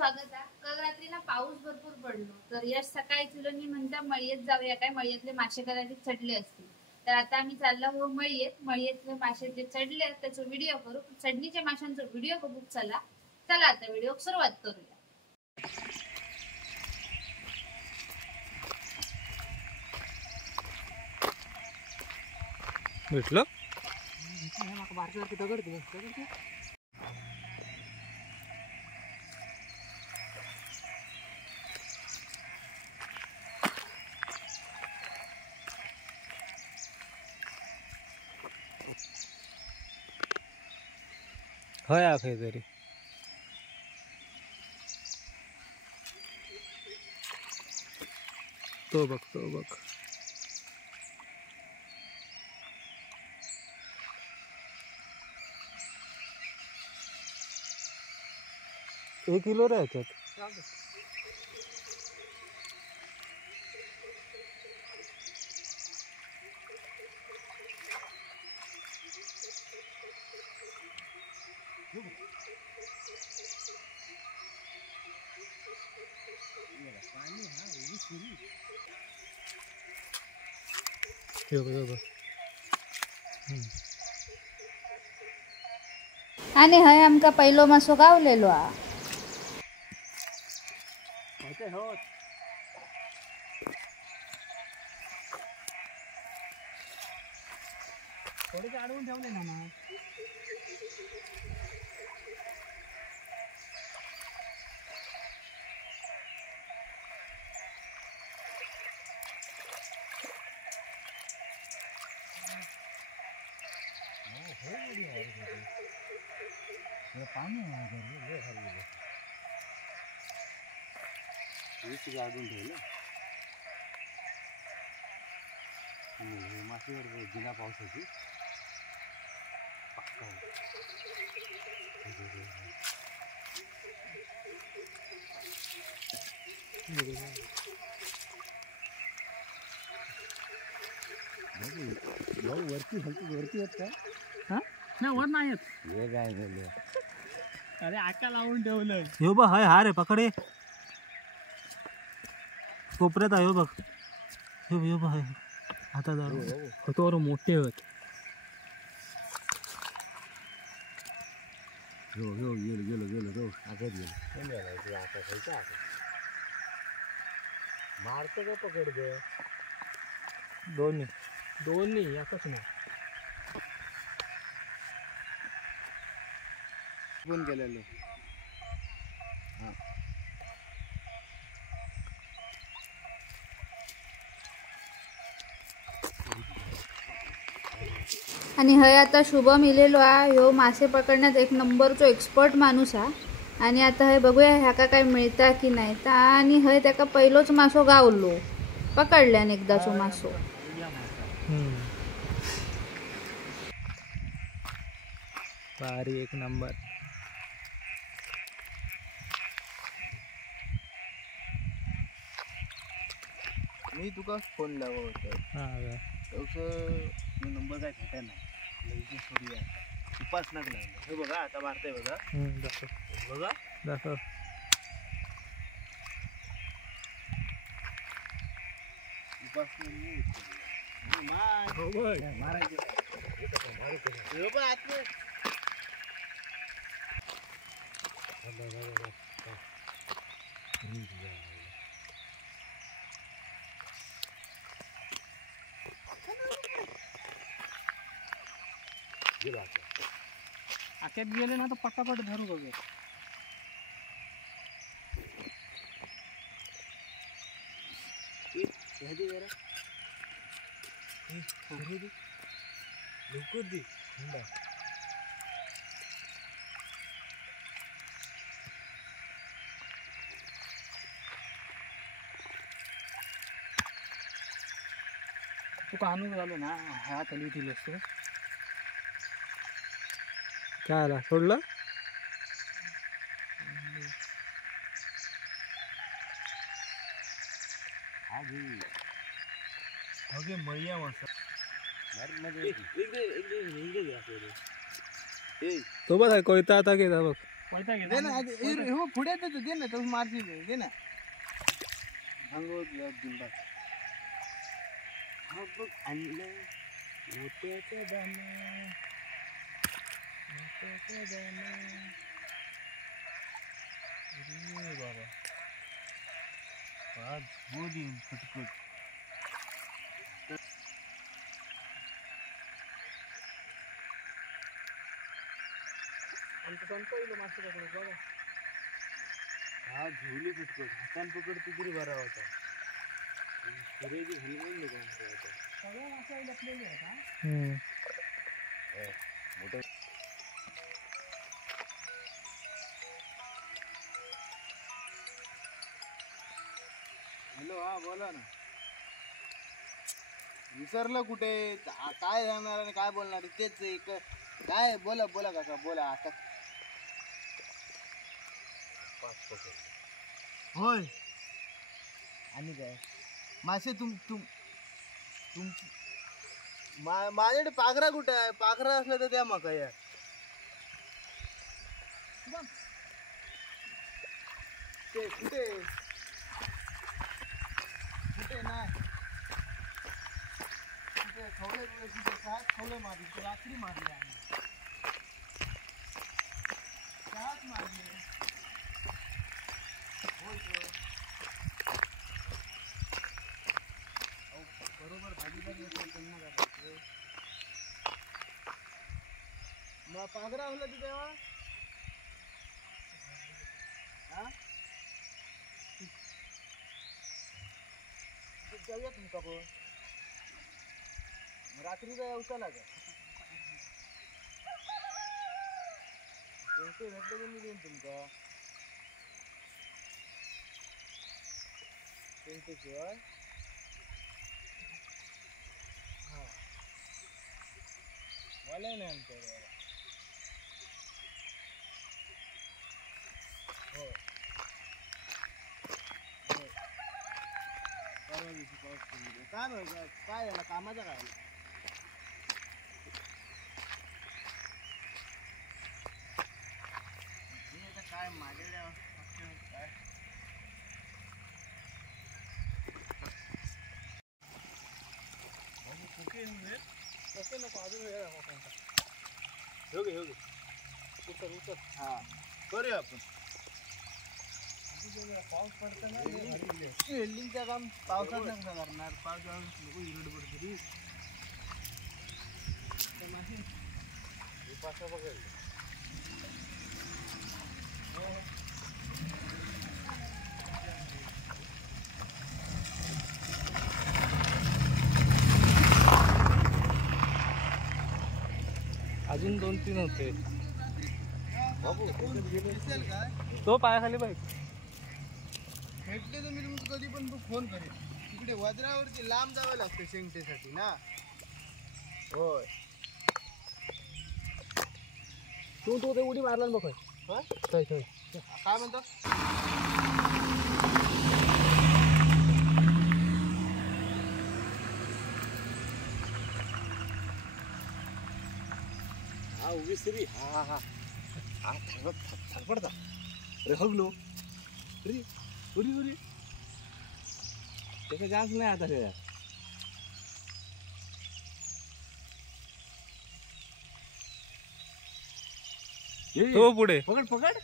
स्वागत आहे. काल रात्री ना पाऊस भरपूर पडलो तर यश सकाळी चिलोनी म्हणता मळीत जाऊया काय, मळीतले मासे कदाचित चढले असतील. तर आता आम्ही चाललो हो मळीतले मासे जे चढले त्याचा व्हिडिओ करू. चढणीच्या माशांचा व्हिडिओ बघू. चला आता व्हिडिओ सुरुवात करूया. भेटलं होय आखे तरी तो बघ एक किलो रे ह्याच्यात. आणि हय आमका पहिलो मासो गावलेलो आ. थोडे अडवून ठेवले ना. पाणी अडून ठेवलं मातीवर बिना पावसाची पक्का वरती आहेत का? हा नाही वर नाही आहेत. अरे आका लावून ठेवलं. हो बघ हाय हा रे पकडे कोपऱ्यात आहे बघ. हो बघ आता तो मोठे होत. गेलो आगत गेलो. मारतो का पकड दे. दोन्ही एकच नाही. फोन केलेलो. आणि हय आता शुभम इलेलो आ. ह्यो मासे पकडण्यात एक नंबरचो एक्सपर्ट माणूस हा. आणि आता हय बघूया ह्याका काय मिळता की नाही. आणि हय त्याका पहिलोच मासो गावलो. पकडल्यान एकदाचो मासो. भारी एक नंबर. मी तुका फोन लावला होता. नंबर काय भेटा नाही. उपासनाक लागला. हे बघा आता मारतय बघा. बघा दाखव. आक्यात गेले ना तर पटापट धरू बघ. लवकर दे. तू कानून झालो ना हा खाली दिलं असतं. काय आला सोडलं. मळिया मासा तो बघ कोयता आता घेता बघ. पैसा घे दे ना हो पुढे दे ना तो मारशी दे ना सांगोतलं दिंडा हा बघ आणलं मोत्याचं दाणं अरे बाबा आज बोली फटकट आमचं संत येईल मासे पकडत बघा हा झोली फटकट हातान पकडतो तरी बरा होता सुरेची हलवून सगळ्या मासे लपलेले आहेत मोठं हॅलो हा बोला ना विसरलं कुठे काय जाणार आणि काय बोलणार तेच एक काय बोला बोला काका बोला आता होय आणि काय मासे माझ्याकडे पाखरा कुठे आहे पाखरा असला तर द्या मका यार ते कुठे कुठे नाही कुठे खवले कुठे काय खवले मारले रात्री मारले आम्ही काय मारले बरोबर भाजीपाली असेल त्यांना काय मग पागरा होता तू तेव्हा हा जाऊया तुमका पण रात्रीचा उचला का पैसे भेटले तर मी देईन तुमका शिवाय हा मला नाही आमच्या हो परवा दिवशी पाऊस पडली काय बघ काय झालं कामाचं काय काय माझ्या काय ओके नको अजून वेळ होगे उतर उतर हा करूया आपण पाऊस पडताना वेल्डिंगचं काम पावसात नका करणार पावसाळा नको इरड पडतरी पासा बघायला अजून 2-3 होते बाबू तो पायाखाली बाईक भेटले तर मी तुमचं कधी पण फोन करेन तिकडे वज्रावरती लांब जावं लागतं शेंगटेसाठी ना होय तू ते उडी मारला ना बघ काय म्हणतो हा उभी सरी हा हा हा थांबडता अरे हगलो अरे उरी उरी त्याचा चान्स नाही आता त्याला तो पुढे पकड पकड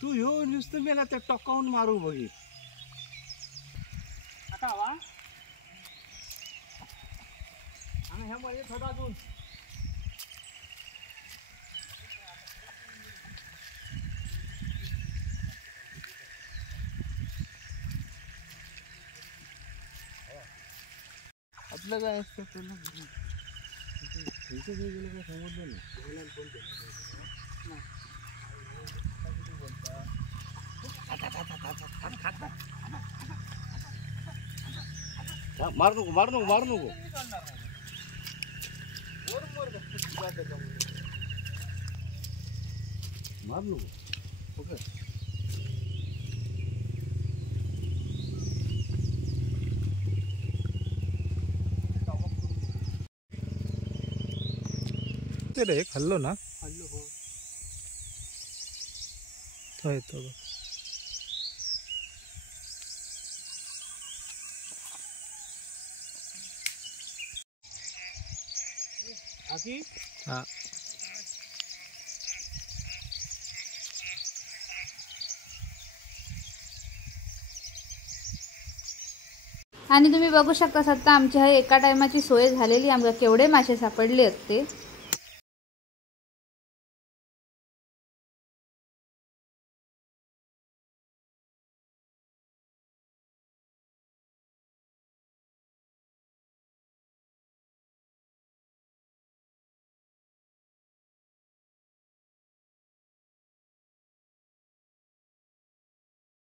तू ह्यो नुसतं मेला त्या टॉकावून मारू बघी आता हवा आणि ह्या मध्ये थोडा अजून आपलं काय असतं त्याला गेलं काय समजलं नाही मारू नको मारू नको मारू नको मारू नको ओके रे खाल्लो ना खाल्लो हो कसा येतो बघ. हा आणि तुम्ही बघू शकता आता आमची हा एका टायमाची सोय झालेली. आमका केवढे मासे सापडले आहेत ते.